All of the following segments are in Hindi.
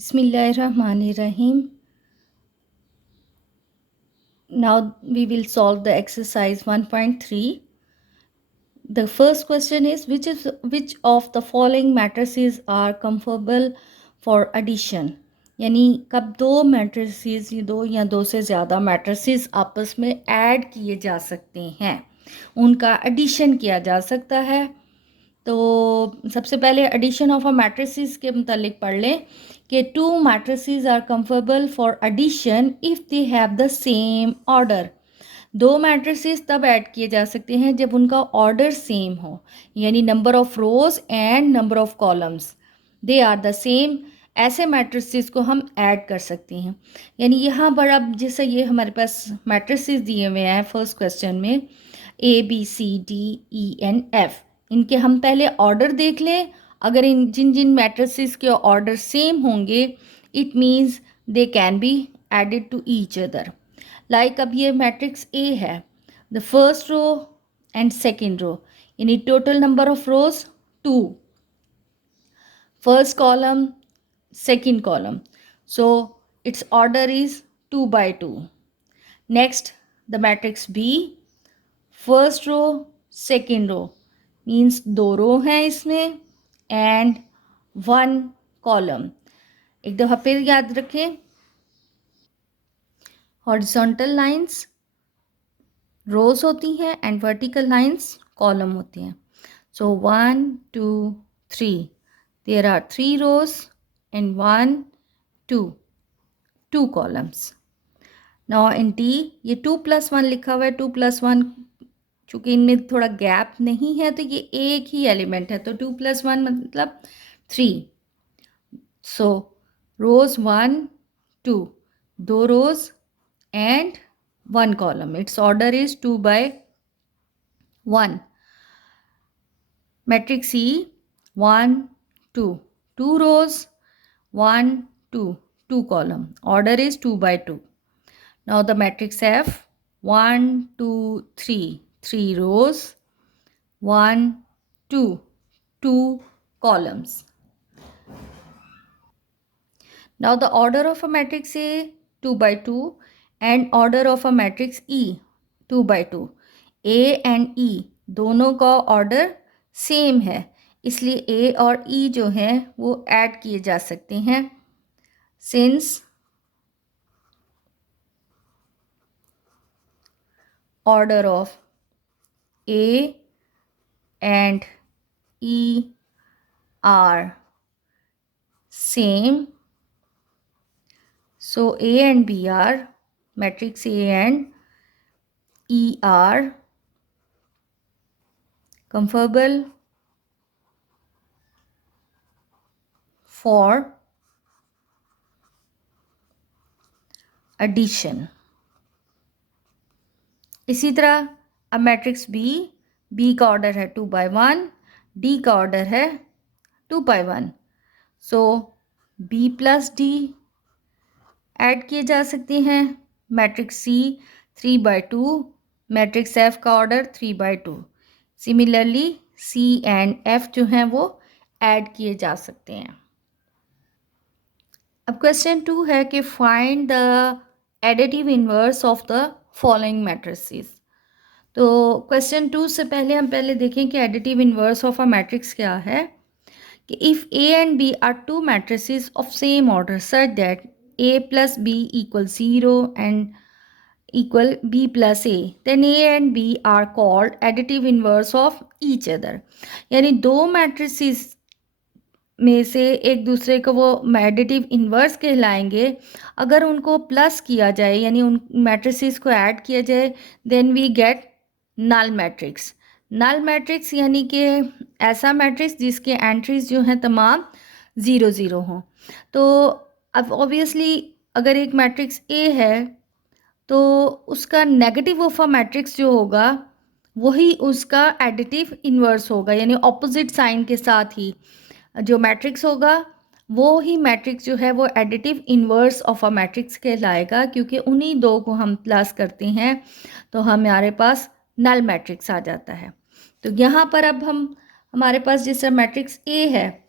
Bismillahirrahmanirrahim. Now we will solve the exercise 1.3. The first question is which of the following matrices are conformable for addition? यानी कब दो मैट्रिसेस दो या दो से ज़्यादा मैट्रिसेस आपस में ऐड किए जा सकते हैं, उनका एडिशन किया जा सकता है। तो सबसे पहले एडिशन ऑफ अ मैट्रिसेस के मुतालिक पढ़ लें कि two matrices are comfortable for addition if they have the same order. दो मैट्रिसेस तब ऐड किए जा सकते हैं जब उनका ऑर्डर सेम हो, यानी number of rows and number of columns they are the same. ऐसे मैट्रिसेस को हम ऐड कर सकते हैं। यानी यहाँ पर अब जैसे ये हमारे पास मैट्रिसेस दिए हुए हैं फर्स्ट क्वेश्चन में ABCDENF, इनके हम पहले ऑर्डर देख लें। अगर इन जिन जिन मैट्रिसेस के ऑर्डर सेम होंगे it means they can be added to each other. Like अब ये मैट्रिक्स ए है, the first row and second row, यानी total number of rows 2, first column second column, so its order is 2 by 2. Next, the matrix B, first row second row, means दो रो हैं इसमें and one column. एक दफ़ा फिर याद रखें, horizontal lines rows होती हैं and vertical lines column होती हैं. So 1 2 3, there are 3 rows and 1 2 columns. Now in T ये 2+1 लिखा हुआ है, 2+1 चूँकि इनमें थोड़ा गैप नहीं है तो ये एक ही एलिमेंट है, तो 2+1 मतलब 3. सो रोज 1 2, दो rows and 1 column, it's order is 2 by 1. Matrix E 1 2, 2 rows 1 2, 2 column, order is 2 by 2. Now the matrix F 1 2 3, 3 rows 1 2, 2 columns. Now the order of a matrix A 2 by 2 and order of a matrix E 2 by 2. A and E दोनों का ऑर्डर सेम है, इसलिए A और E जो हैं वो ऐड किए जा सकते हैं। Since order of A and E are same, so A and B are, matrix A and E are conformable for addition. इसी तरह अब मैट्रिक्स बी का ऑर्डर है 2 by 1, डी का ऑर्डर है 2 by 1, so B plus D add किए जा सकते हैं। Matrix C 3 by 2, matrix F का order 3 by 2. Similarly C and F जो हैं वो ऐड किए जा सकते हैं। अब क्वेश्चन 2 है कि find the additive inverse of the following matrices. तो क्वेश्चन 2 से पहले हम देखें कि additive inverse of a matrix क्या है। कि if A and B are two matrices of same order such that A plus B equals 0 and equal B plus A, then A and B are called additive inverse of each other. यानी दो मैट्रिसेस में से एक दूसरे को वो एडिटिव इन्वर्स कहलाएंगे अगर उनको प्लस किया जाए, यानी उन मैट्रिसेस को ऐड किया जाए, then we get null matrix. Null matrix यानी कि ऐसा मैट्रिक्स जिसके एंट्रीज जो हैं तमाम 0 0 हों। तो अब ऑब्वियसली अगर एक मैट्रिक्स ए है तो उसका नेगेटिव ऑफ अ मैट्रिक्स जो होगा वही उसका एडिटिव इन्वर्स होगा, यानी ऑपोजिट साइन के साथ ही जो मैट्रिक्स होगा वो ही मैट्रिक्स जो है वो additive inverse of a matrix कहलाएगा, क्योंकि उन्हीं दो को हम प्लस करते हैं तो हमारे पास नल मैट्रिक्स आ जाता है। तो यहाँ पर अब हमारे पास जैसे मैट्रिक्स ए है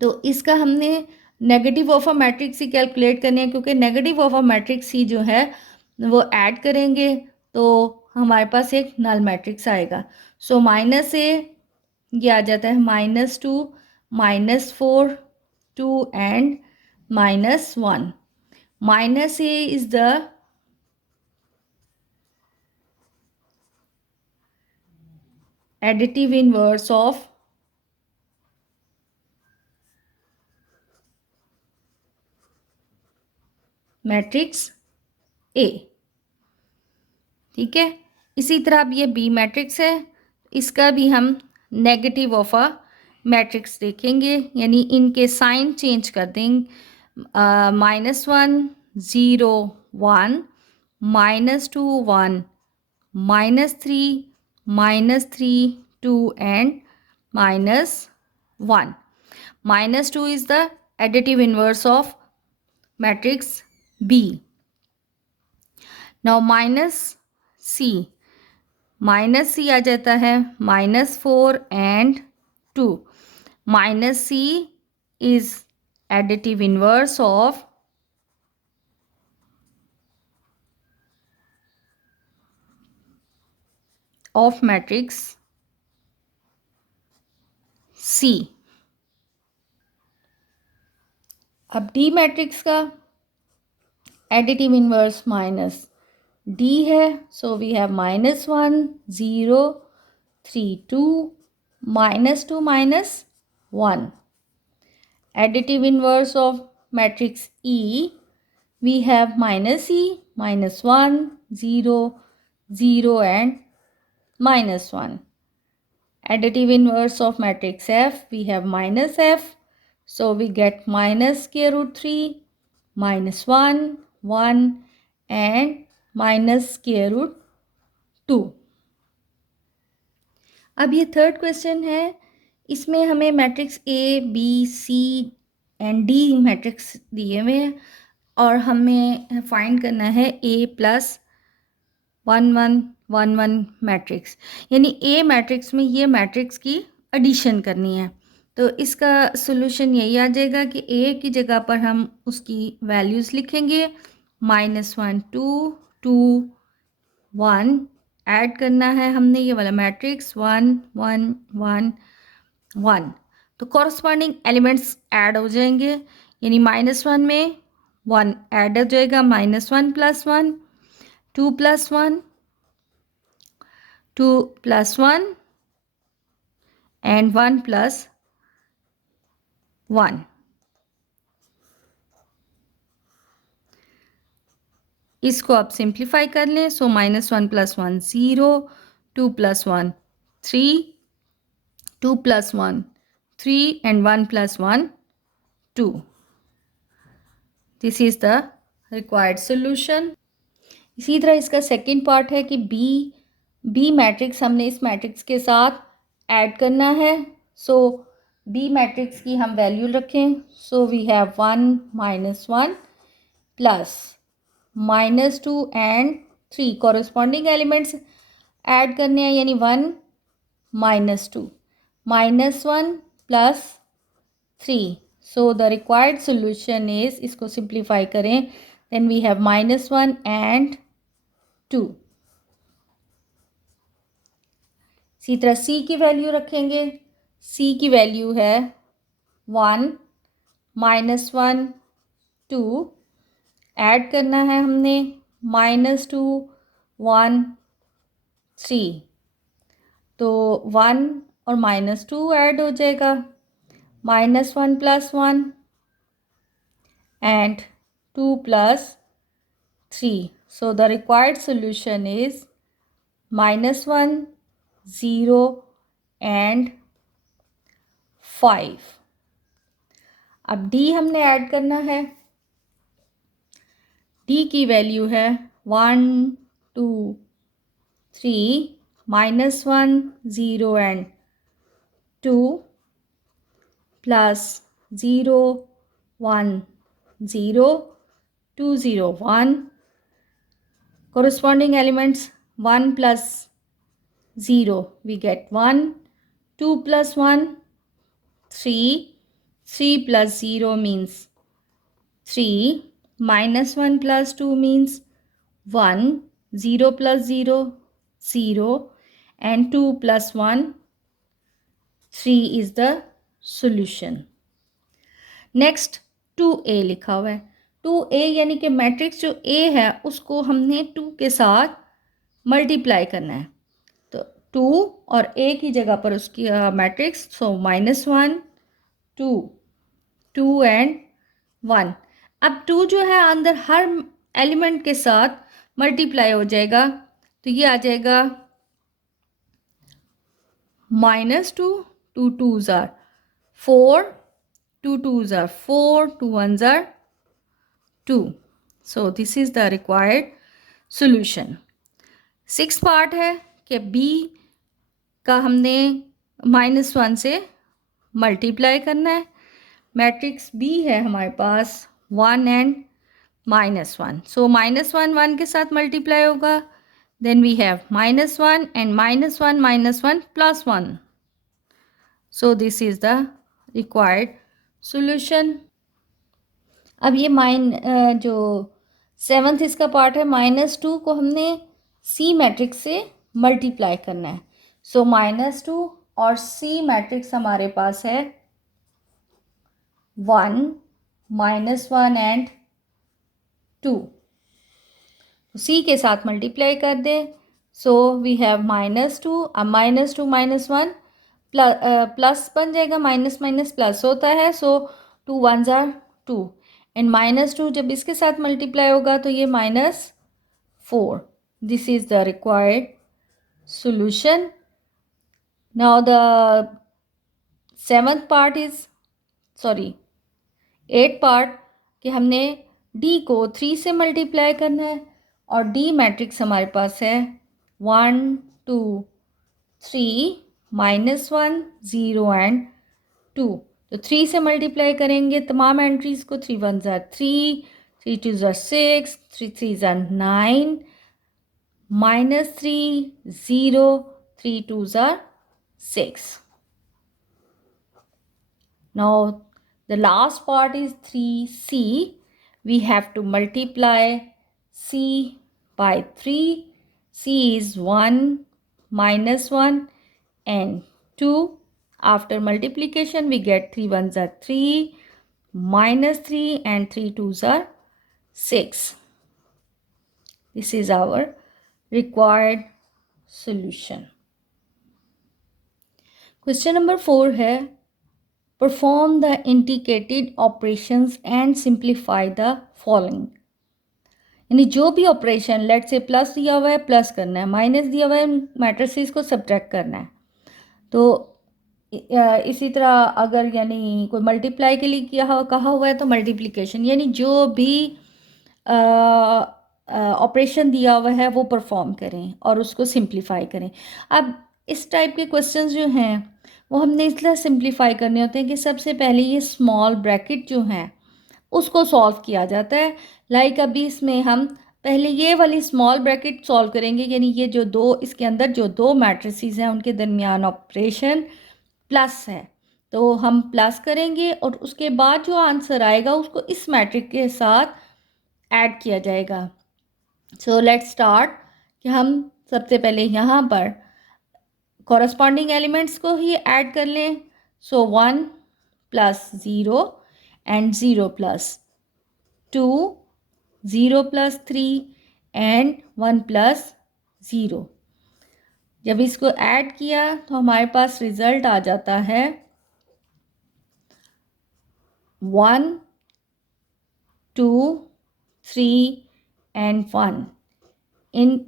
तो इसका हमने negative of a matrix he calculate करनी है, क्योंकि नेगेटिव ऑफ अ मैट्रिक्स ही जो है वो ऐड करेंगे तो हमारे पास एक नल मैट्रिक्स आएगा। सो माइनस ए ये आ जाता है -2, -4, 2 and -1. Minus A is the additive inverse of matrix A. ठीक है, इसी तरह अब ये बी मैट्रिक्स है, इसका भी हम नेगेटिव ऑफ अ मैट्रिक्स देखेंगे, यानी इनके साइन चेंज कर देंगे। -1 0 1, -2 1, -3 -3 2 and -1. -2 is the additive inverse of matrix B. Now C आ जाता है -4 and 2. -C is additive inverse of matrix C. अब D मैट्रिक्स का एडिटिव इनवर्स -D है, so we have -1 0 3 2 -2 -1. Additive inverse of matrix E, we have -E -1 0 0 and -1. Additive inverse of matrix F, we have -F, so we get -√3 -1 1 and -√2. अब ये थर्ड क्वेश्चन है, इसमें हमें matrix A B C and D matrix दिए हुए हैं और हमें फाइंड करना है ए प्लस 1 1 1 1 मैट्रिक्स, यानी ए मैट्रिक्स में ये मैट्रिक्स की एडिशन करनी है। तो इसका सॉल्यूशन यही आ जाएगा कि ए की जगह पर हम उसकी वैल्यूज़ लिखेंगे, -1 2 2 1 ऐड करना है हमने ये वाला मैट्रिक्स 1 1 1 1, तो कॉरस्पॉन्डिंग एलिमेंट्स ऐड हो जाएंगे, यानी -1 में 1 ऐड हो जाएगा, -1 + 1 2 + 1 2 + 1 एंड 1 + 1. इसको आप सिंप्लीफाई कर लें, सो -1 + 1 0 2 + 1 3 2 + 1 3 and 1 + 1 2. This is the required solution. इसी तरह इसका सेकेंड पार्ट है कि बी मैट्रिक्स हमने इस मैट्रिक्स के साथ ऐड करना है, सो बी मैट्रिक्स की हम वैल्यू रखें, so we have 1 -1 plus -2 and 3 corresponding elements add करने हैं, यानी 1 -2 -1 plus 3. So the required solution is, इसको सिंप्लीफाई करें, देन वी हैव -1 एंड 2. इसी तरह सी की वैल्यू रखेंगे, सी की वैल्यू है 1 -1 2, ऐड करना है हमने -2 1 3, तो 1 और -2 ऐड हो जाएगा, -1 + 1 and 2 + 3. So the required solution is -1 0 and 5. अब D हमने ऐड करना है, D की वैल्यू है 1 2 3 -1 0 and 2 plus 0 1 0 2 0 1. Corresponding elements 1 plus 0 we get 1, 2 plus 1 3, 3 plus 0 means 3 minus 1 plus 2 means 1, 0 plus 0, 0, and 2 plus 1, 3 is the solution. Next 2a लिखा हुआ है. 2a यानी कि मैट्रिक्स जो a है उसको हमने 2 के साथ मल्टीप्लाई करना है. तो 2 और a की जगह पर उसकी मैट्रिक्स, सो -1, 2, 2 एंड 1. अब 2 जो है अंदर हर एलिमेंट के साथ मल्टीप्लाई हो जाएगा, तो ये आ जाएगा -2, 2 2s are 4, 2 2s are 4, 2 1s are 2. So this is the required solution. 6th part है कि b का हमने -1 से मल्टीप्लाई करना है. मैट्रिक्स b है हमारे पास 1 एंड -1. सो -1 1 के साथ मल्टीप्लाई होगा. Then we have -1 and -1 -1 plus 1. So this is the required solution. अब ये जो 7th इसका पार्ट है, -2 को हमने सी मैट्रिक्स से मल्टीप्लाई करना है. सो -2 और सी मैट्रिक्स हमारे पास है 1, -1 एंड 2. तो सी के साथ मल्टीप्लाई कर दें. So we have -2. अब -2 -1 प्लस बन जाएगा. माइनस माइनस प्लस होता है. सो 2 1s are 2 एंड -2 जब इसके साथ मल्टीप्लाई होगा तो ये -4. This is the required solution. Now the 7th part is, sorry 8th part, कि हमने डी को 3 से मल्टीप्लाई करना है. और डी मैट्रिक्स हमारे पास है 1 2 3 -1 0 एंड 2. तो 3 से मल्टीप्लाई करेंगे तमाम एंट्रीज को. 3 1s are 3, 3 2s are 6, 3 3s are 9, -3 0, 3 2s are 6. Now the last part is 3c. We have to multiply c by 3. c is 1 -1 and 2. After multiplication we get 3 1s are 3, -3 and 3 2s are 6. This is our required solution. Question number 4 है, perform the indicated operations and simplify the following. यानी जो भी ऑपरेशन, लेट से प्लस दिया हुआ है प्लस करना है, माइनस दिया हुआ है मैट्रिसेस को सब्ट्रैक्ट करना है. तो इसी तरह अगर यानी कोई मल्टीप्लाई के लिए कहा हुआ है तो मल्टीप्लिकेशन, यानी जो भी ऑपरेशन दिया हुआ है वो परफॉर्म करें और उसको सिंप्लीफाई करें. अब इस टाइप के क्वेश्चंस जो हैं वो हमने इसलिए सिंप्लीफाई करने होते हैं कि सबसे पहले ये स्मॉल ब्रैकेट जो हैं उसको सॉल्व किया जाता है. लाइक अभी इसमें हम पहले ये वाली स्मॉल ब्रैकेट सॉल्व करेंगे, यानी ये जो दो, इसके अंदर जो दो मैट्रिसेस हैं उनके दरमियान ऑपरेशन प्लस है, तो हम प्लस करेंगे और उसके बाद जो आंसर आएगा उसको इस मैट्रिक के साथ ऐड किया जाएगा. सो लेट्स स्टार्ट कि हम सबसे पहले यहाँ पर कॉरस्पॉन्डिंग एलिमेंट्स को ही ऐड कर लें. सो 1 + 0 and 0 + 2, 0 + 3 and 1 + 0. जब इसको ऐड किया तो हमारे पास रिजल्ट आ जाता है 1 2 3 and 1.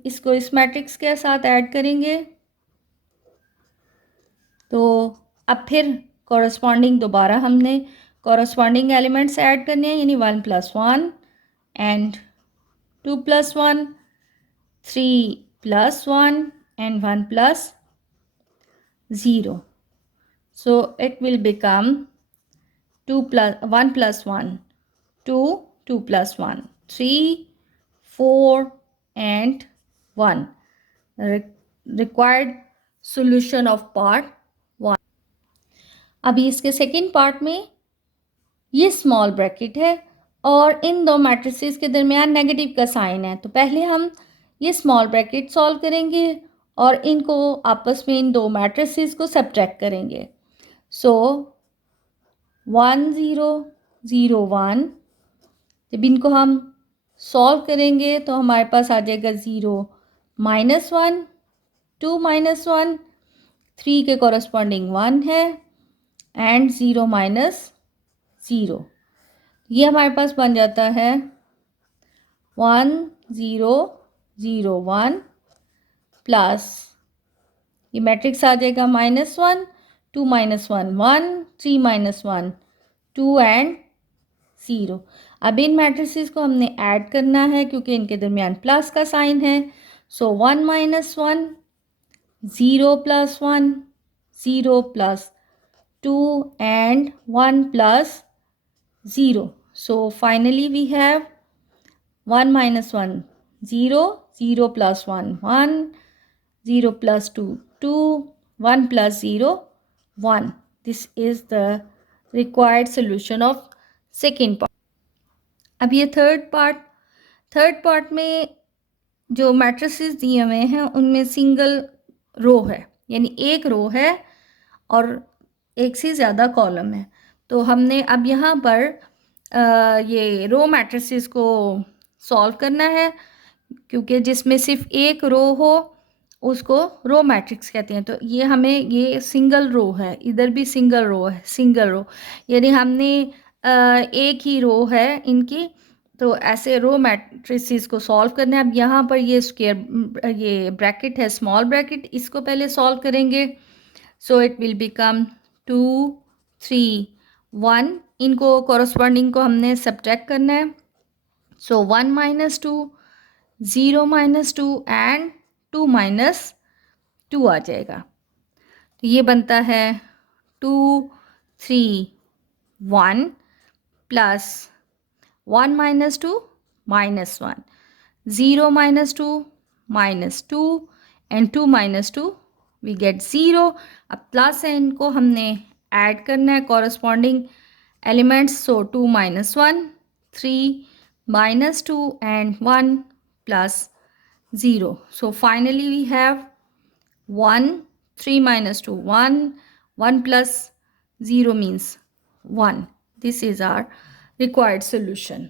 इसको इस मैट्रिक्स के साथ ऐड करेंगे तो अब फिर कॉरस्पॉन्डिंग दोबारा हमने कॉरस्पॉन्डिंग एलिमेंट्स ऐड करने हैं, यानी 1 + 1 and 2 + 1, 3 + 1 and 1 + 0. So it will become 1 + 1, 2, 2 + 1, 3, 4 and 1. Required solution of part 1. अभी इसके सेकेंड पार्ट में ये स्मॉल ब्रैकेट है और इन दो मैट्रिसेस के दरमियान नेगेटिव का साइन है, तो पहले हम ये स्मॉल ब्रैकेट सॉल्व करेंगे और इनको आपस में इन दो मैट्रिसेस को सब्ट्रैक्ट करेंगे। सो 1 0 0 1, जब इनको हम सॉल्व करेंगे तो हमारे पास आ जाएगा 0 -1 2 -1, 3 के कॉरस्पॉन्डिंग 1 है एंड 0 -0, ये हमारे पास बन जाता है 1 0 0 1 प्लस ये मैट्रिक्स आ जाएगा -1 2 -1 1 3 -1 2 एंड 0। अब इन मैट्रिसेस को हमने ऐड करना है क्योंकि इनके दरमियान प्लस का साइन है। सो 1 -1 0 + 1 0 + 2 and 1 + 0. So finally we have 1 - 1 0, 0 + 1 1, 0 + 2 2, 1 + 0 1. This is the required solution of second part. अब ये थर्ड पार्ट में जो मैट्रिसेस दिए हुए हैं उनमें सिंगल रो है, यानी एक रो है और एक से ज़्यादा कॉलम है। तो हमने अब यहाँ पर ये रो मैट्रिसेस को सॉल्व करना है, क्योंकि जिसमें सिर्फ एक रो हो उसको रो मैट्रिक्स कहते हैं। तो ये हमें ये सिंगल रो है, इधर भी सिंगल रो है, सिंगल रो, यानी हमने एक ही रो है इनकी, तो ऐसे रो मैट्रिसेस को सॉल्व करना है। अब यहाँ पर ये ब्रैकेट है, स्मॉल ब्रैकेट, इसको पहले सॉल्व करेंगे। सो इट विल बिकम 2 3 1, इनको कॉरस्पॉन्डिंग को हमने सब्ट्रैक्ट करना है। सो 1 - 2 0 - 2 एंड 2 - 2 आ जाएगा। तो ये बनता है 2 3 1 प्लस 1 - 2 -1, 0 - 2 -2 एंड 2 - 2 वी गेट 0। अब प्लस है, इनको हमने ऐड करना है corresponding elements. So 2 - 1 3 -2 and 1 + 0. So finally we have 1 3 - 2 1, 1 + 0 means 1. This is our required solution.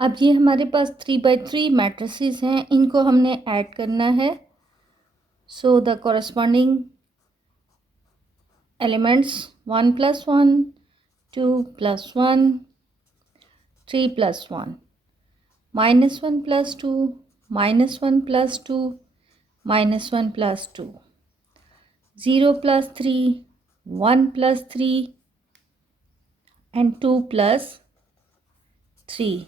अब ये हमारे पास 3x3 मैट्रिसेस हैं, इनको हमने ऐड करना है। So the corresponding elements 1 + 1 2 + 1 3 + 1 -1 + 2 -1 + 2 -1 + 2 0 + 3 1 + 3 and 2 + 3.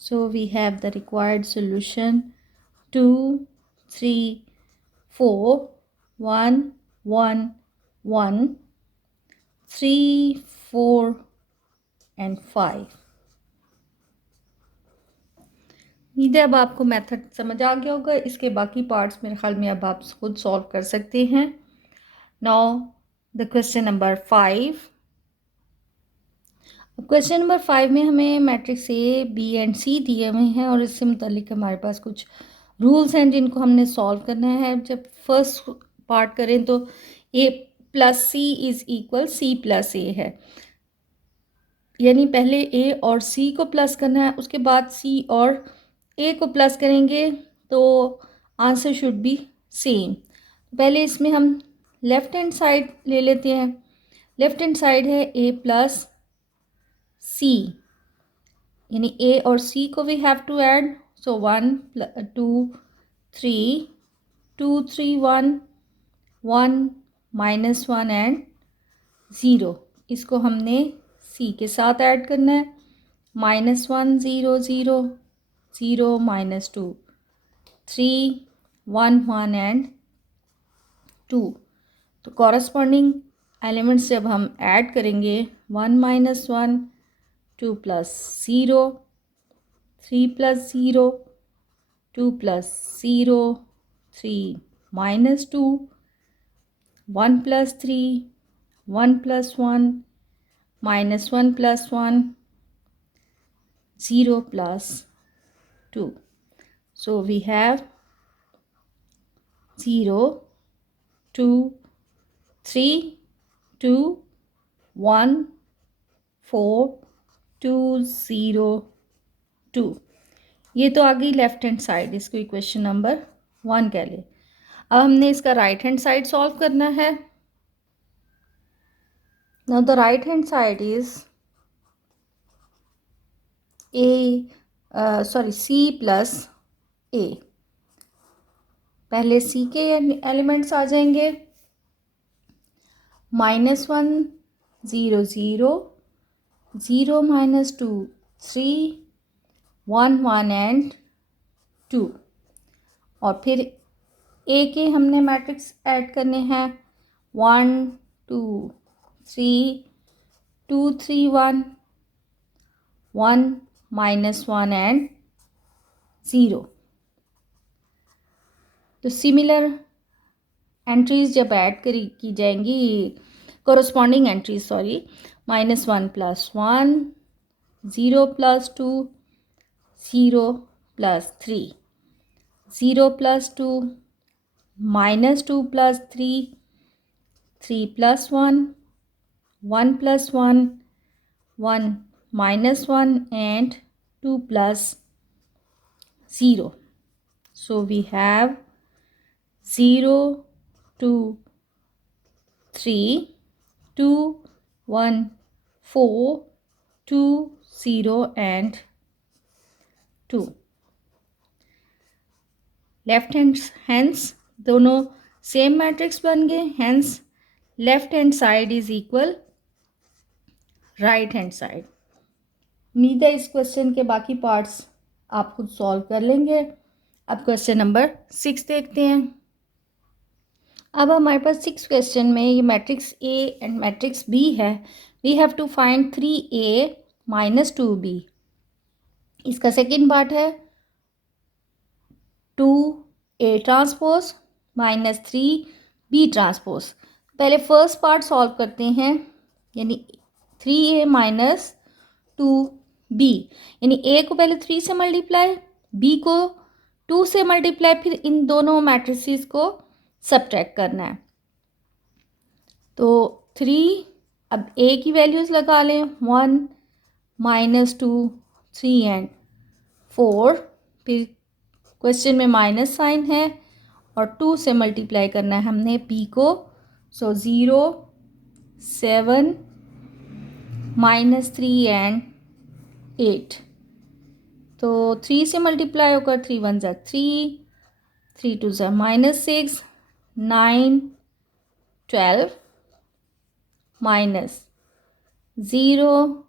So we have the required solution 2 3 4 1 1 1 3 4 and 5. उम्मीद है अब आपको मेथड समझ आ गया होगा। इसके बाकी पार्ट्स मेरे ख्याल में अब आप खुद सॉल्व कर सकते हैं। Now the question number 5। अब क्वेश्चन नंबर 5 में हमें मैट्रिक्स ए बी एंड सी दिए हुए हैं और इससे मुतालिक हमारे पास कुछ रूल्स हैं जिनको हमने सॉल्व करना है। जब फर्स्ट पार्ट करें तो ए + सी = सी + ए है, यानी पहले ए और सी को प्लस करना है, उसके बाद सी और ए को प्लस करेंगे तो आंसर शुड बी सेम। पहले इसमें हम लेफ्ट हैंड साइड ले लेते हैं। लेफ्ट हैंड साइड है ए + सी, यानी ए और सी को we have to add. So 1 2 3 2 3 1 1 -1 and 0, इसको हमने सी के साथ ऐड करना है। -1 0 0 0 -2 3 1 1 एंड 2। तो कॉरस्पॉन्डिंग एलिमेंट्स जब हम ऐड करेंगे 1 - 1 2 + 0 3 + 0 2 + 0 3 -2 1 + 3 1 + 1 -1 + 1, 0 + 2. So we have 0, 2, 3, 2, 1, 4, 2, 0, 2. ये तो आ गई लेफ्ट हैंड साइड, इसको इक्वेशन नंबर 1 कह ले। अब हमने इसका राइट हैंड साइड सॉल्व करना है। Now the right hand side is C + A। पहले C के एलिमेंट्स आ जाएंगे, -1 0 0, 0 - 2 3, 1 1 एंड 2। और फिर A के हमने मैट्रिक्स ऐड करने हैं, 1 2 3, 2 3 1, 1 -1 एंड 0। तो सिमिलर एंट्रीज जब ऐड की जाएंगी, corresponding entries -1 + 1, 0 + 2, 0 + 3, 0 + 2, -2 + 3, 3 + 1, 1 + 1, 1 -1 and 2 + 0. So we have 0 2 3 2 1 4 2 0 and 2. Left hands दोनों सेम मैट्रिक्स बन गए, hence left hand side is equal right hand side. उम्मीद है इस क्वेश्चन के बाकी पार्ट्स आप खुद सॉल्व कर लेंगे। अब क्वेश्चन नंबर 6 देखते हैं। अब हमारे पास 6 क्वेश्चन में ये matrix A and matrix B है। We have to find 3A - 2B। इसका सेकेंड पार्ट है 2A ट्रांसपोज -3B ट्रांसपोज। पहले फर्स्ट पार्ट सॉल्व करते हैं, यानी 3A - 2B, यानी A को पहले 3 से मल्टीप्लाई, B को 2 से मल्टीप्लाई, फिर इन दोनों मैट्रिसेस को सब्ट्रैक्ट करना है। तो 3, अब A की वैल्यूज़ लगा लें, 1 -2 3 एंड 4, फिर क्वेश्चन में माइनस साइन है और 2 से मल्टीप्लाई करना है हमने B को। सो 0 7 -3 एंड 8। तो 3 से मल्टीप्लाई होकर 3 1 ज़ा 3, 3 2 ज़ा -6, 9 12 -0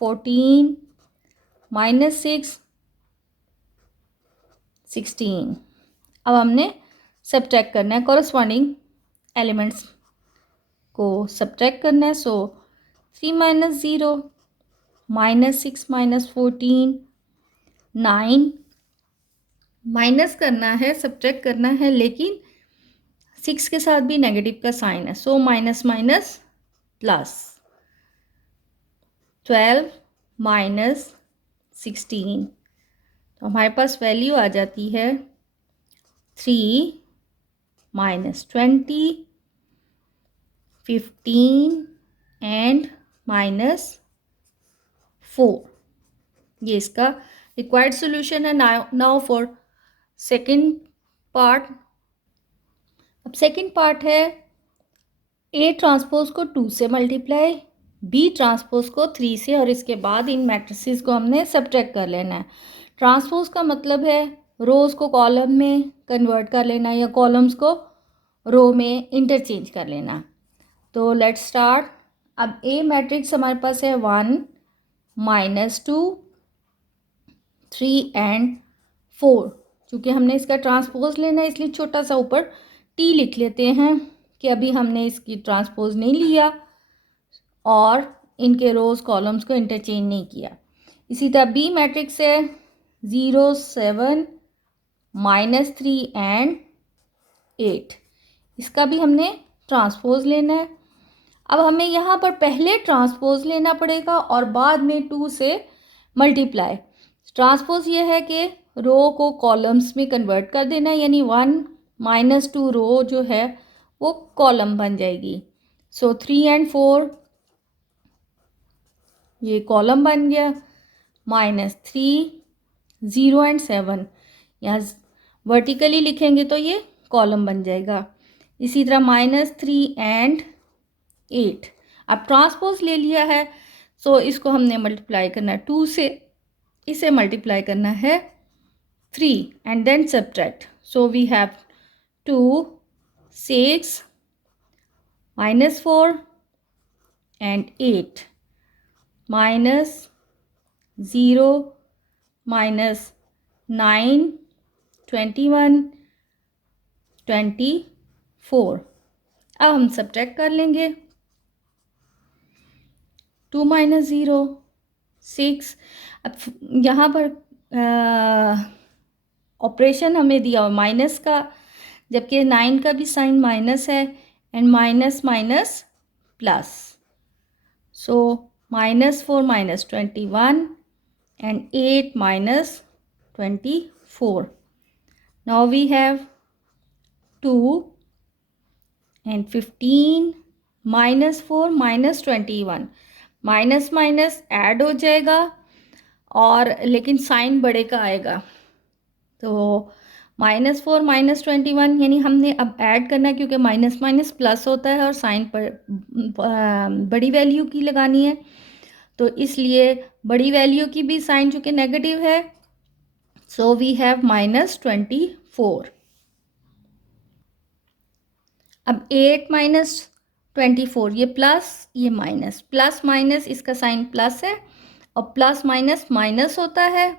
14 -6 16। अब हमने सब्ट्रैक्ट करना है, कॉरस्पॉन्डिंग एलिमेंट्स को सब्ट्रैक्ट करना है। सो 3 - 0 -6 -14 9, माइनस करना है, सब्ट्रैक्ट करना है, लेकिन 6 के साथ भी नेगेटिव का साइन है, सो माइनस माइनस प्लस। 12 -16, तो हमारे पास वैल्यू आ जाती है 3 -20 15 एंड -4। ये इसका रिक्वायर्ड सॉल्यूशन है। Now for second part. अब सेकंड पार्ट है A ट्रांसपोज को 2 से मल्टीप्लाई, B ट्रांसपोज को 3 से, और इसके बाद इन मैट्रिसेस को हमने सब्ट्रैक्ट कर लेना है। ट्रांसपोज का मतलब है रोज़ को कॉलम में कन्वर्ट कर लेना या कॉलम्स को रो में इंटरचेंज कर लेना। तो लेट्स स्टार्ट। अब A मैट्रिक्स हमारे पास है 1 -2 3 एंड 4। चूँकि हमने इसका ट्रांसपोज लेना है इसलिए छोटा सा ऊपर T लिख लेते हैं कि अभी हमने इसकी ट्रांसपोज नहीं लिया और इनके रोज़ कॉलम्स को इंटरचेंज नहीं किया। इसी तरह B मैट्रिक्स है 0 7 -3 एंड 8। इसका भी हमने ट्रांसपोज लेना है। अब हमें यहाँ पर पहले ट्रांसपोज लेना पड़ेगा और बाद में 2 से मल्टीप्लाई। ट्रांसपोज ये है कि रो को कॉलम्स में कन्वर्ट कर देना, यानी 1 - 2 रो जो है वो कॉलम बन जाएगी। सो 3 और 4 ये कॉलम बन गया, -3, 0 और 7 यहाँ वर्टिकली लिखेंगे तो ये कॉलम बन जाएगा। इसी तरह -3 और 8। अब ट्रांसपोज ले लिया है, सो इसको हमने मल्टीप्लाई करना है 2 से, इसे मल्टीप्लाई करना है 3 and then subtract. So we have 2, 6, -4 and 8, -0, -9, 21, 24। अब हम सब्ट्रैक्ट कर लेंगे। 2 - 0, 6। अब यहाँ पर ऑपरेशन हमें दिया हुआ माइनस का, जबकि 9 का भी साइन माइनस है, and minus minus plus. So -4 - 21 and 8 - 24. Now we have 2 and 15 -4 - 21। Minus minus add हो जाएगा और लेकिन साइन बड़े का आएगा। तो -4 - 21 यानी हमने अब ऐड करना है, क्योंकि माइनस माइनस प्लस होता है और साइन पर बड़ी वैल्यू की लगानी है, तो इसलिए बड़ी वैल्यू की भी साइन चूँकि नेगेटिव है, सो वी हैव -24। अब 8 - 24 ये प्लस ये माइनस, प्लस माइनस इसका साइन प्लस है और प्लस माइनस माइनस होता है,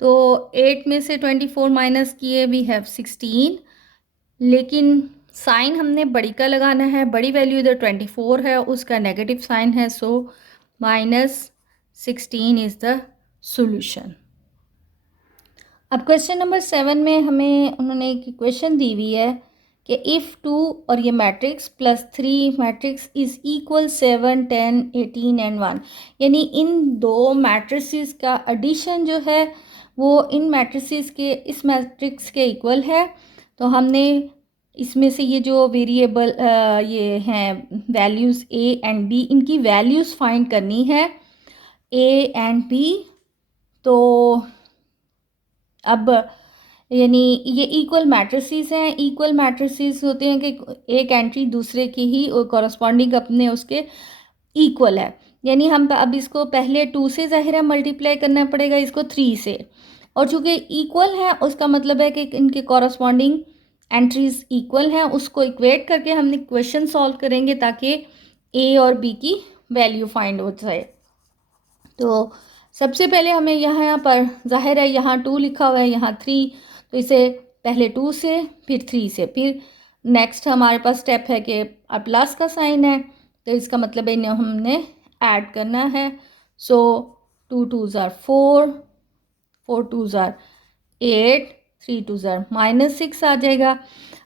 तो 8 में से 24 माइनस किए वी हैव 16, लेकिन साइन हमने बड़ी का लगाना है, बड़ी वैल्यू इधर 24 है, उसका नेगेटिव साइन है, सो -16 इज़ द सॉल्यूशन। अब क्वेश्चन नंबर 7 में हमें उन्होंने एक इक्वेशन दी हुई है कि इफ़ 2 और ये matrix +3 matrix is equal 7, 10, 18 and 1, यानी इन दो मैट्रिसेस का एडिशन जो है वो इन मैट्रिसेस के इस मैट्रिक्स के इक्वल है। तो हमने इसमें से ये जो वेरिएबल ये हैं वैल्यूज़ a एंड b, इनकी वैल्यूज़ फाइंड करनी है a एंड b। तो अब यानी ये इक्वल मैट्रिसेस हैं, इक्वल मैट्रिसेस होते हैं कि एक एंट्री दूसरे की ही कॉरस्पॉन्डिंग अपने उसके इक्वल है, यानी हम अब इसको पहले 2 से ज़ाहिर है मल्टीप्लाई करना पड़ेगा, इसको 3 से, और चूँकि इक्वल है उसका मतलब है कि इनके कॉरस्पॉन्डिंग एंट्रीज इक्वल हैं, उसको इक्वेट करके हमने क्वेश्चन सॉल्व करेंगे ताकि ए और बी की वैल्यू फाइंड हो जाए। तो सबसे पहले हमें यहाँ पर ज़ाहिर है यहाँ 2 लिखा हुआ है, यहाँ 3, तो इसे पहले 2 से फिर 3 से, फिर नेक्स्ट हमारे पास स्टेप है कि प्लस का साइन है, तो इसका मतलब है इन्हें हमने ऐड करना है। सो 2 2s are 4, 4 2s are 8, 3 2s are -6 आ जाएगा।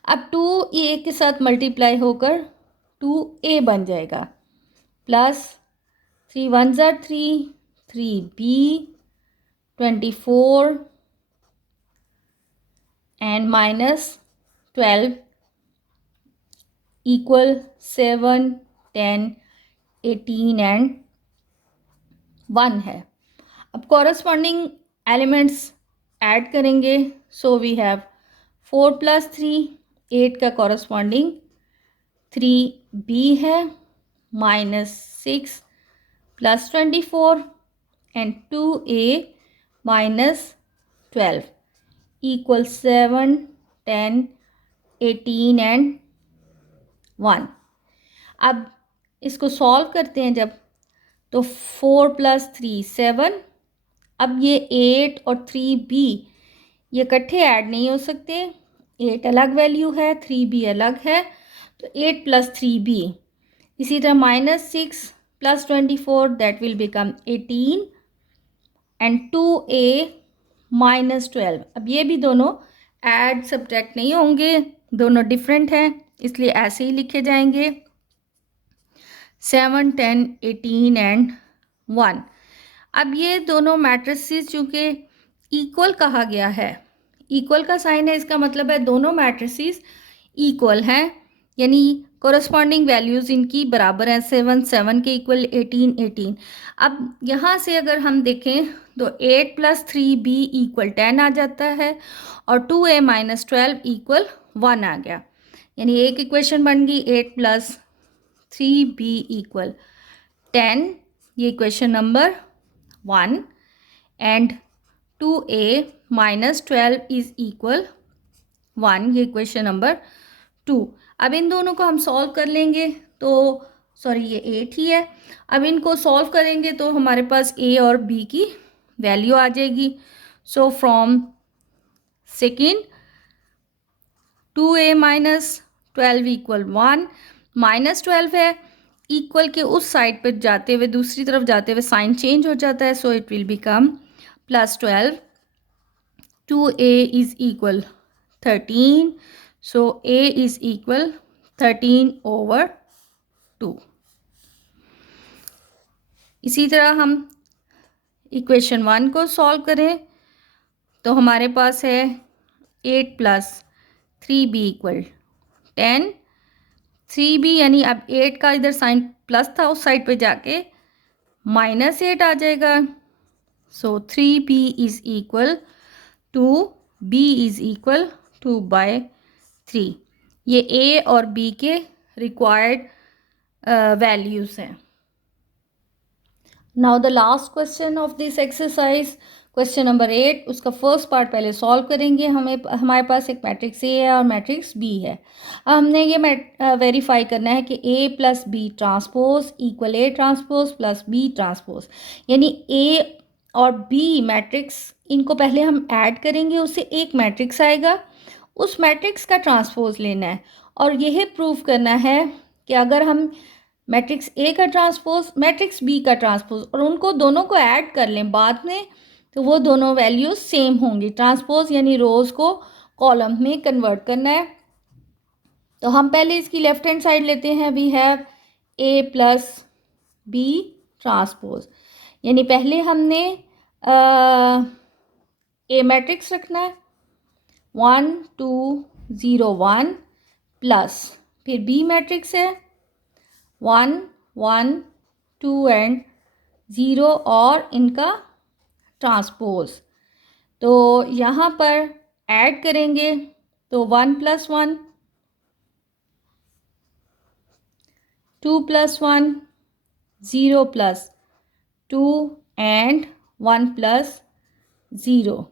अब 2a के साथ मल्टीप्लाई होकर 2a बन जाएगा, plus 3 1s are 3, 3b, 24 and -12 equal 7, 10, 18 and 1 है। अब कॉरस्पॉन्डिंग एलिमेंट्स ऐड करेंगे, सो वी हैव 4 + 3, 8 का कॉरस्पॉन्डिंग 3b है, -6 + 24 and 2a -12 equal 7, 10, 18 and 1। अब इसको सॉल्व करते हैं जब, तो 4 + 3 7। अब ये 8 और 3b ये इकट्ठे ऐड नहीं हो सकते, 8 अलग वैल्यू है, 3b अलग है, तो 8 + 3b। इसी तरह -6 + 24 that will become 18 and 2a -12। अब ये भी दोनों ऐड सब्ट्रैक्ट नहीं होंगे, दोनों डिफरेंट हैं, इसलिए ऐसे ही लिखे जाएंगे। 7, 10, 18 एंड 1। अब ये दोनों मैट्रिसेस चूँकि इक्वल कहा गया है, इक्वल का साइन है, इसका मतलब है दोनों मैट्रिसेस इक्वल हैं, यानी कोरस्पॉन्डिंग वैल्यूज़ इनकी बराबर हैं। 7 7 के इक्वल, 18 18। अब यहाँ से अगर हम देखें तो 8 + 3b = 10 आ जाता है और 2a - 12 = 1 आ गया, यानी एक इक्वेशन बन गई 8 + 3b = 10, ये इक्वेशन नंबर 1, एंड 2a - 12 = 1, ये इक्वेशन नंबर 2। अब इन दोनों को हम सॉल्व कर लेंगे तो सॉरी ये 8 ही है। अब इनको सॉल्व करेंगे तो हमारे पास a और b की वैल्यू आ जाएगी। सो फ्रॉम सेकेंड 2a - 12 = 1, -12 है, इक्वल के उस साइड पर जाते हुए, दूसरी तरफ जाते हुए साइन चेंज हो जाता है, so it will become +12। 2a = 13, so a = 13/2। इसी तरह हम इक्वेशन 1 को सॉल्व करें तो हमारे पास है 8 + 3b = 10। 3b यानी अब 8 का इधर साइन प्लस था, उस साइड पे जाके -8 आ जाएगा। सो 3b = 2, b = 2/3। ये a और b के रिक्वायर्ड वैल्यूज़ हैं। Now the last question of this exercise, question number 8, उसका फर्स्ट पार्ट पहले सॉल्व करेंगे। हमारे पास एक मैट्रिक्स ए है और मैट्रिक्स बी है। अब हमने ये वेरीफाई करना है कि a + b transpose = a transpose + b transpose, यानी a और b मैट्रिक्स, इनको पहले हम ऐड करेंगे, उससे एक मैट्रिक्स आएगा, उस मैट्रिक्स का ट्रांसपोज लेना है और यह प्रूव करना है कि अगर हम मैट्रिक्स ए का ट्रांसपोज, मैट्रिक्स बी का ट्रांसपोज और उनको दोनों को ऐड कर लें बाद में, तो वो दोनों वैल्यूज सेम होंगी। ट्रांसपोज यानी रोज को कॉलम में कन्वर्ट करना है। तो हम पहले इसकी लेफ्ट हैंड साइड लेते हैं। We have a + b transpose, यानी पहले हमने ए मैट्रिक्स रखना है 1 2 0 1 प्लस, फिर बी मैट्रिक्स है 1 1 2 एंड 0 और इनका ट्रांसपोज। तो यहाँ पर ऐड करेंगे तो 1 + 1, 2 + 1, 0 + 2 एंड 1 + 0।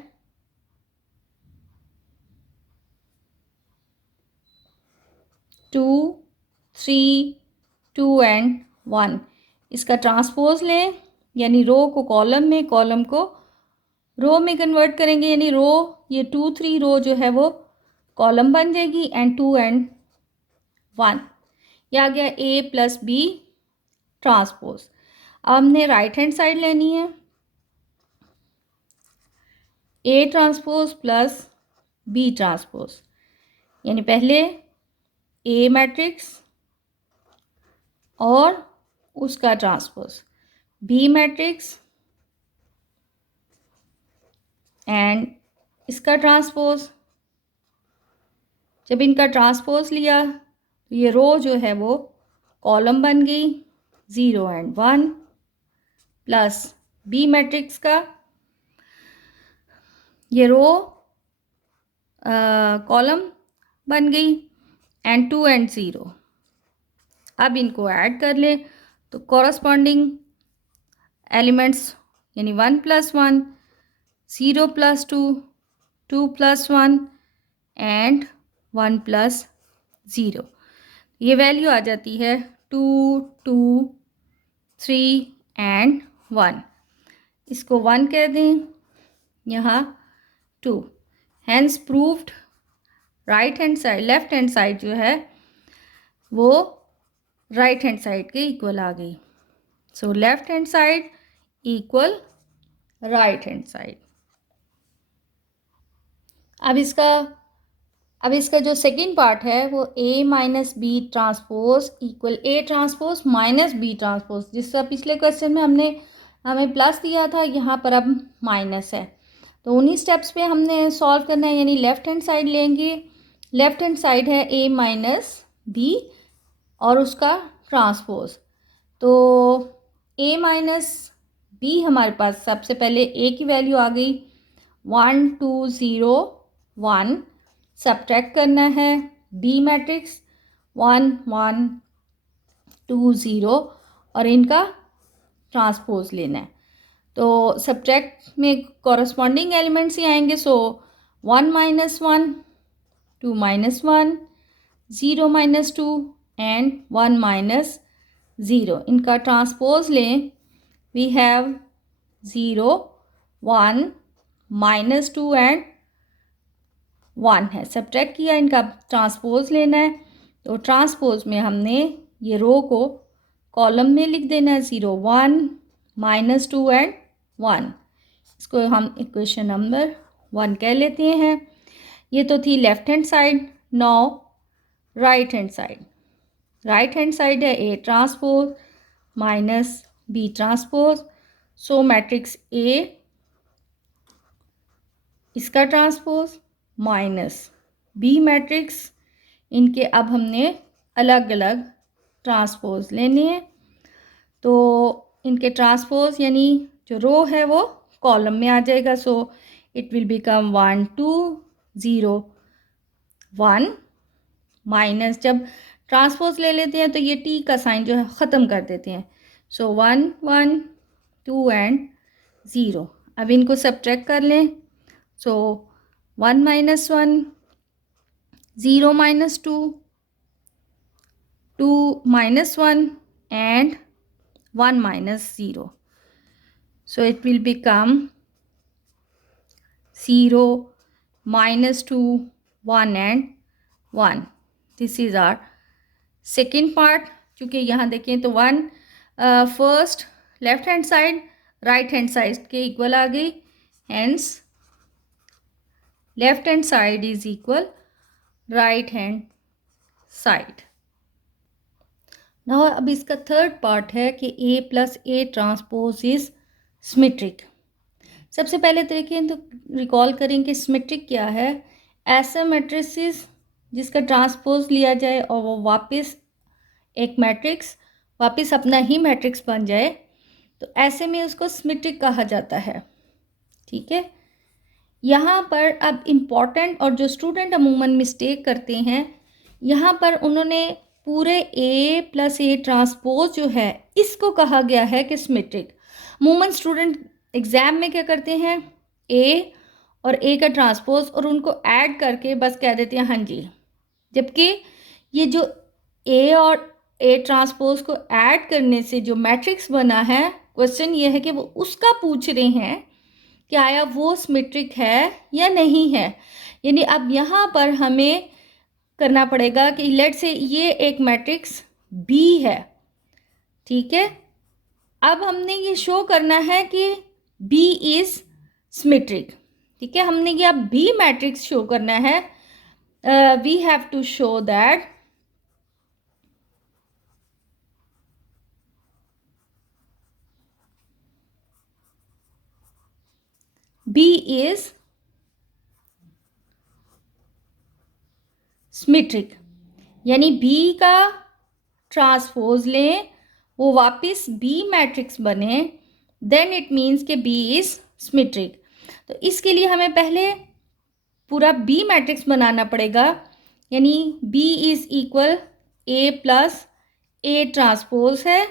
2 3 2 एंड 1, इसका ट्रांसपोज लें, यानी रो को कॉलम में, कॉलम को रो में कन्वर्ट करेंगे, यानी रो ये 2 3 रो जो है वो कॉलम बन जाएगी एंड 2 एंड 1, ये आ गया a + b ट्रांसपोज। अब हमने राइट हैंड साइड लेनी है, a ट्रांसपोज + b ट्रांसपोज, यानी पहले a मैट्रिक्स और उसका ट्रांसपोज, b मैट्रिक्स एंड इसका ट्रांसपोज। जब इनका ट्रांसपोज लिया तो ये रो जो है वो कॉलम बन गई 0 एंड 1 प्लस बी मैट्रिक्स का ये रो कॉलम बन गई एंड 2 एंड 0। अब इनको ऐड कर लें तो कॉरस्पॉन्डिंग एलिमेंट्स, यानी 1 + 1, 0 + 2, 2 + 1 एंड 1 + 0, ये वैल्यू आ जाती है 2 2 3 एंड 1। इसको 1 कह दें, यहाँ 2। Hence proved right hand side, left hand side जो है वो राइट हैंड साइड के इक्वल आ गई। So left hand side equal right hand side. अब इसका अब इसका जो सेकंड पार्ट है वो A minus B transpose equal A transpose minus B transpose, जिसका पिछले क्वेश्चन में हमें प्लस दिया था, यहाँ पर अब माइनस है। तो उन्हीं स्टेप्स पे हमने सॉल्व करना है, यानी लेफ्ट हैंड साइड लेंगे। लेफ्ट हैंड साइड है ए माइनस बी और उसका ट्रांसपोज। तो ए माइनस बी हमारे पास सबसे पहले ए की वैल्यू आ गई 1 2 0 1, सब्ट्रैक्ट करना है बी मैट्रिक्स 1 1 2 0 और इनका ट्रांसपोज लेना है। तो सब्ट्रैक्ट में कॉरस्पॉन्डिंग एलिमेंट्स ही आएंगे। सो 1 minus 1 2 minus 1 0 minus 2 and 1 minus 0, इनका ट्रांसपोज लें। वी हैव 0 1 माइनस 2 एंड 1 है। सब्ट्रैक्ट किया, इनका ट्रांसपोज लेना है। तो ट्रांसपोज में हमने ये रो को कॉलम में लिख देना है 0 1 माइनस 2 एंड 1। इसको हम इक्वेशन नंबर 1 कह लेते हैं। ये तो थी left hand side. Now right hand side. Right hand side है A transpose minus B transpose. So matrix A इसका ट्रांसपोज माइनस बी मैट्रिक्स, इनके अब हमने अलग अलग ट्रांसपोज लेने हैं। तो इनके ट्रांसपोज यानी जो रो है वो कॉलम में आ जाएगा। So it will become 1 2 0 1 minus, जब ट्रांसपोज ले लेते हैं तो ये टी का साइन जो है ख़त्म कर देते हैं। सो 1 1 2 एंड 0। अब इनको सब्ट्रैक्ट कर लें। सो 1 minus 1 0 minus 2 2 minus 1 and 1 minus 0. So it will become 0 minus 2 1 and 1. This is our second part. क्योंकि यहाँ देखें तो 1 first left hand side right hand side के इक्वल आ गई, hence left hand side is equal right hand side. ना अब इसका थर्ड पार्ट है कि A plus A transpose is symmetric. सबसे पहले देखें तो रिकॉल करें कि सिमेट्रिक क्या है। ऐसा मैट्रिसेस जिसका ट्रांसपोज लिया जाए और वो वापस एक मैट्रिक्स वापस अपना ही मैट्रिक्स बन जाए, तो ऐसे में उसको सिमेट्रिक कहा जाता है। ठीक है, यहाँ पर अब इम्पॉर्टेंट और जो स्टूडेंट अमूमन मिस्टेक करते हैं, यहाँ पर उन्होंने पूरे ए प्लस ए ट्रांसपोज जो है इसको कहा गया है कि सिमेट्रिक। अमूमन स्टूडेंट एग्ज़ाम में क्या करते हैं, ए और ए का ट्रांसपोज और उनको ऐड करके बस कह देते हैं हाँ जी, जबकि ये जो ए और ए ट्रांसपोज को ऐड करने से जो मैट्रिक्स बना है, क्वेश्चन ये है कि वो उसका पूछ रहे हैं कि आया वो सिमेट्रिक है या नहीं है। यानी अब यहाँ पर हमें करना पड़ेगा कि लेट से ये एक मैट्रिक्स बी है। ठीक है, अब हमने ये शो करना है कि बी इज सिमेट्रिक। ठीक है, हमने ये अब बी मैट्रिक्स शो करना है। We have to show that B is symmetric, यानी बी का ट्रांसपोज लें, वो वापस बी मैट्रिक्स बने, देन इट मीन्स के बी इज सिमेट्रिक। तो इसके लिए हमें पहले पूरा बी मैट्रिक्स बनाना पड़ेगा, यानी B is equal A plus A transpose है।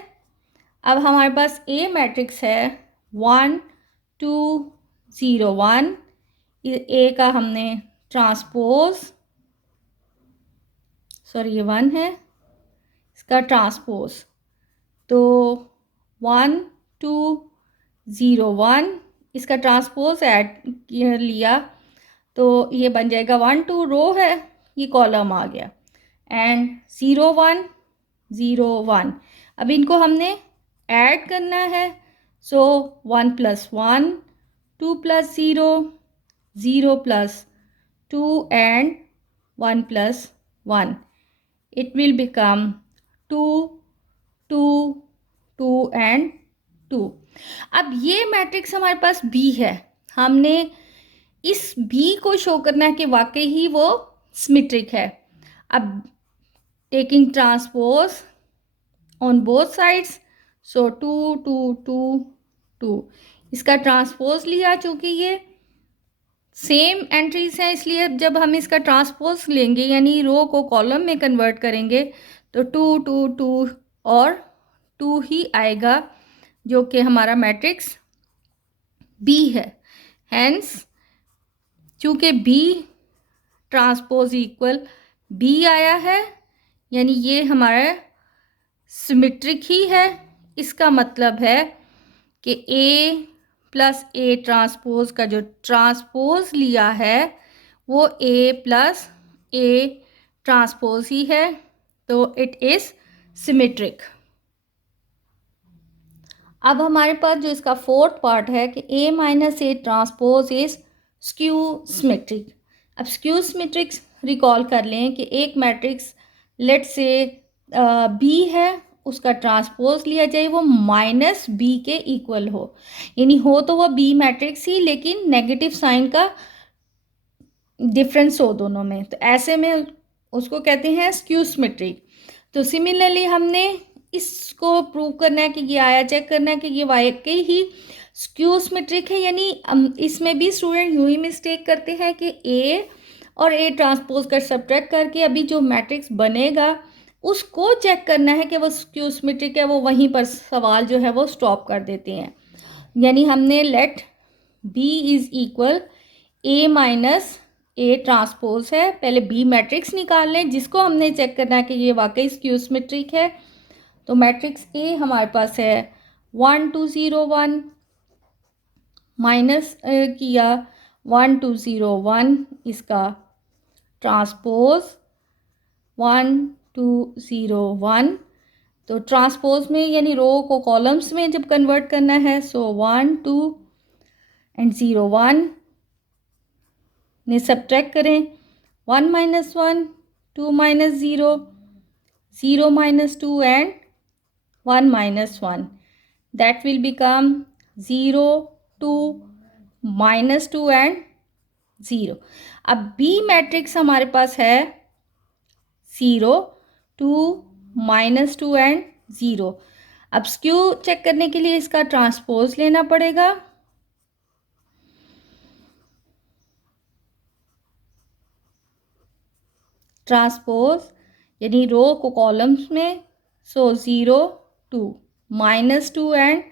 अब हमारे पास ए मैट्रिक्स है 1 2 0 1, ए का हमने ट्रांसपोज, सॉरी ये 1 है, इसका ट्रांसपोज, तो 1 2 0 1 इसका ट्रांसपोज ऐड लिया तो ये बन जाएगा 1 2 रो है, ये कॉलम आ गया, एंड 0 1 0 1। अब इनको हमने ऐड करना है। सो 1 plus 1 2 plus 0 0 plus 2 and 1 plus 1. It will become 2, 2, 2 and 2. अब ये मैट्रिक्स हमारे पास B है, हमने इस B को शो करना है कि वाकई ही वो सिमेट्रिक है. अब taking transpose on both sides, सो 2, 2, 2, 2. इसका ट्रांसपोज लिया, चूंकि ये सेम एंट्रीज हैं इसलिए जब हम इसका ट्रांसपोज लेंगे यानी रो को कॉलम में कन्वर्ट करेंगे तो 2, 2, 2 और 2 ही आएगा, जो कि हमारा मैट्रिक्स बी है. हेंस चूंकि बी ट्रांसपोज इक्वल बी आया है यानी ये हमारा सिमेट्रिक ही है. इसका मतलब है कि ए प्लस ए ट्रांसपोज का जो ट्रांसपोज लिया है वो ए प्लस ए ट्रांसपोज ही है, तो इट इज सिमेट्रिक. अब हमारे पास जो इसका फोर्थ पार्ट है कि A minus A transpose is skew symmetric. अब स्क्यू सिमेट्रिक रिकॉल कर लें कि एक मैट्रिक्स लेट से बी है, उसका ट्रांसपोज लिया जाए वो माइनस बी के इक्वल हो, यानी हो तो वह बी मैट्रिक्स ही लेकिन नेगेटिव साइन का डिफरेंस हो दोनों में, तो ऐसे में उसको कहते हैं स्क्यू सिमेट्रिक. तो सिमिलरली हमने इसको प्रूव करना है कि ये आया, चेक करना है कि ये वाकई ही स्क्यू सिमेट्रिक है. यानी इसमें भी स्टूडेंट यूं ही मिस्टेक करते हैं कि ए और ए ट्रांसपोज कर सब्ट्रैक्ट करके अभी जो मैट्रिक्स बनेगा उसको चेक करना है कि वो स्क्यू सिमेट्रिक है, वो वहीं पर सवाल जो है वो स्टॉप कर देते हैं. यानी हमने let B is equal A minus A transpose है, पहले बी मैट्रिक्स निकाल लें जिसको हमने चेक करना है कि ये वाकई स्क्यू सिमेट्रिक है. तो मैट्रिक्स ए हमारे पास है 1, 2, 0, 1 माइनस किया 1, 2, 0, 1, इसका ट्रांसपोज 1, 2, 0, 1. तो ट्रांसपोज में यानी रो को कॉलम्स में जब कन्वर्ट करना है सो 1, 2 एंड 0, 1 ने सब्ट्रैक्ट करें. 1 minus 1, 2 minus 0, 0 minus 2 and 1 minus 1. That will become 0, 2 minus 2 and 0. अब B मैट्रिक्स हमारे पास है 0, 2 minus 2 and 0. अब स्क्यू चेक करने के लिए इसका ट्रांसपोज लेना पड़ेगा. ट्रांसपोज यानी रो को कॉलम्स में, सो 0, 2 माइनस 2 एंड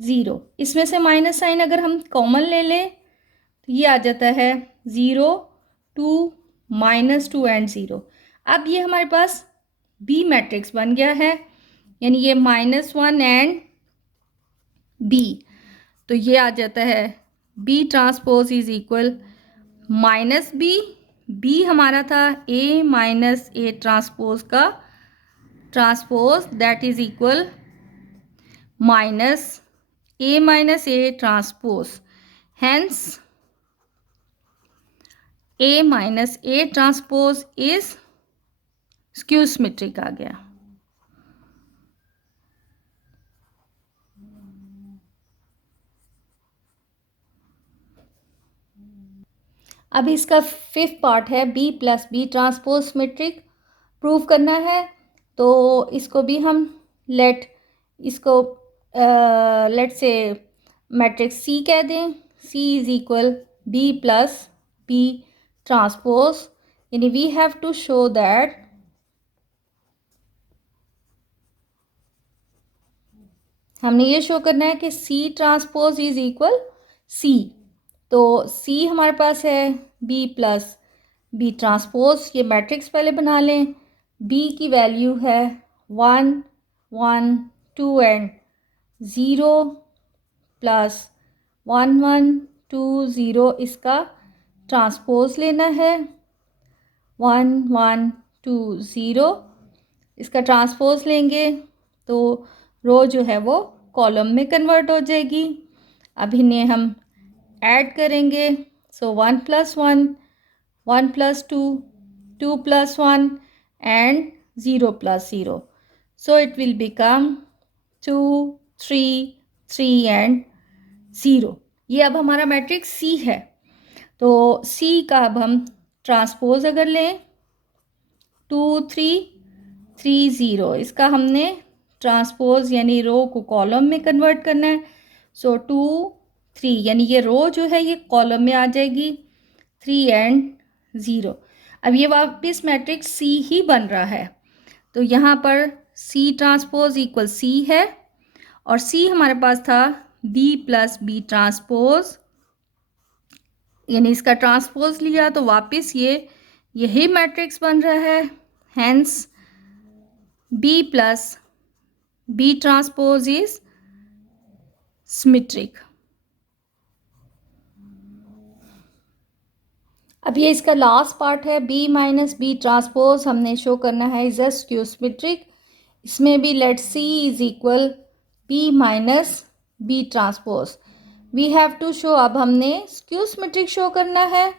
0. इसमें से माइनस साइन अगर हम कॉमन ले लें तो ये आ जाता है 0, 2 माइनस 2 एंड 0. अब ये हमारे पास बी मैट्रिक्स बन गया है, यानी ये -1 एंड बी, तो ये आ जाता है B transpose is equal minus B. B हमारा था ए माइनस ए ट्रांसपोज का transpose, that is equal minus A minus A transpose. Hence A minus A transpose is skew symmetric आ गया. अब इसका फिफ्थ पार्ट है B plus B transpose symmetric prove करना है. तो इसको भी हम इसको लेट से मैट्रिक्स सी कह दें. C is equal B plus B transpose, यानी we have to show that हमने ये शो करना है कि C transpose is equal C. तो सी हमारे पास है बी प्लस बी ट्रांसपोज. ये मैट्रिक्स पहले बना लें. बी की वैल्यू है 1, 1, 2 एंड 0 प्लस 1, 1, 2, 0. इसका ट्रांसपोज लेना है 1, 1, 2, 0. इसका ट्रांसपोज लेंगे तो रो जो है वो कॉलम में कन्वर्ट हो जाएगी. अब इन्हें हम ऐड करेंगे, सो 1 plus 1, 1 plus 2, 2 plus 1 and 0 plus 0. So it will become 2, 3, 3 and 0. ये अब हमारा मैट्रिक्स C है। तो C का अब हम ट्रांसपोज अगर लें 2, 3, 3, 0, इसका हमने ट्रांसपोज यानी रो को कॉलम में कन्वर्ट करना है। सो 2, 3 यानी ये रो जो है ये कॉलम में आ जाएगी 3 एंड 0। अब ये वापस मैट्रिक्स सी ही बन रहा है। तो यहाँ पर सी ट्रांसपोज इक्वल सी है और सी हमारे पास था बी प्लस बी ट्रांसपोज, यानी इसका ट्रांसपोज लिया तो वापस ये यही मैट्रिक्स बन रहा है। Hence B plus B transpose is symmetric. अब ये इसका लास्ट पार्ट है, बी माइनस बी ट्रांसपोज हमने शो करना है इज अ स्क्यू सिमेट्रिक। इसमें भी let C is equal B minus B transpose. We have to show, अब हमने स्क्यू सिमेट्रिक शो करना है।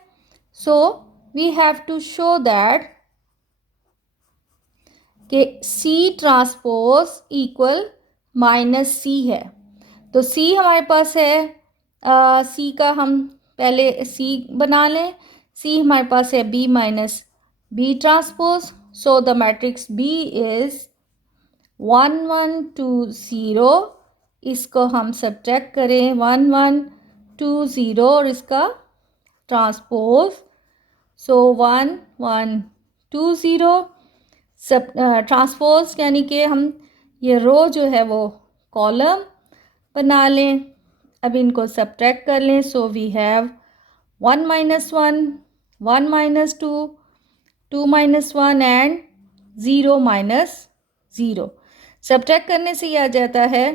So we have to show that कि C transpose equal minus C है। तो सी हमारे पास है, सी का हम पहले सी बना लें। सी हमारे पास है B minus B transpose. So the matrix B is 1, 1, 2, 0। इसको हम सब्ट्रैक्ट करें 1, 1, 2, 0 और इसका ट्रांसपोज। सो 1, 1, 2, 0 सब ट्रांसपोज यानी कि हम ये रो जो है वो कॉलम बना लें। अब इनको सब्ट्रैक्ट कर लें। So we have 1 minus 1, 1 minus 2, 2 minus 1 and 0 minus 0। Subtract करने से ये आ जाता है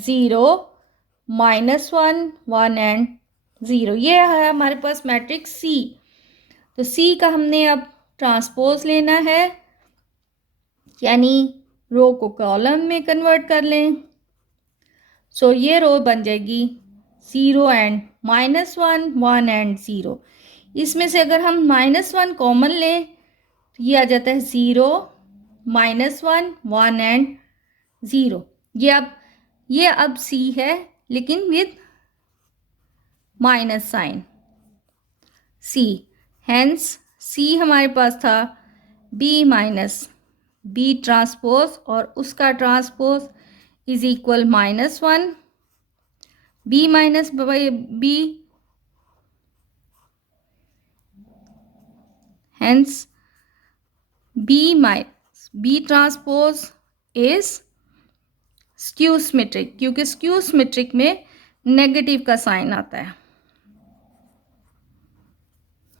0, -1, 1 एंड 0। ये है हमारे पास मैट्रिक्स सी। तो सी का हमने अब ट्रांसपोज लेना है, यानी रो को कॉलम में कन्वर्ट कर लें। सो ये रो बन जाएगी 0 एंड -1, 1 एंड 0। इसमें से अगर हम -1 कॉमन लें तो ये आ जाता है 0, -1, 1 एंड 0। ये अब सी है लेकिन with minus sign C. Hence C हमारे पास था बी माइनस बी ट्रांसपोज और उसका transpose is equal -1 B minus B. Hence B minus B transpose is skew symmetric, क्योंकि स्क्यू सिमेट्रिक में नेगेटिव का साइन आता है।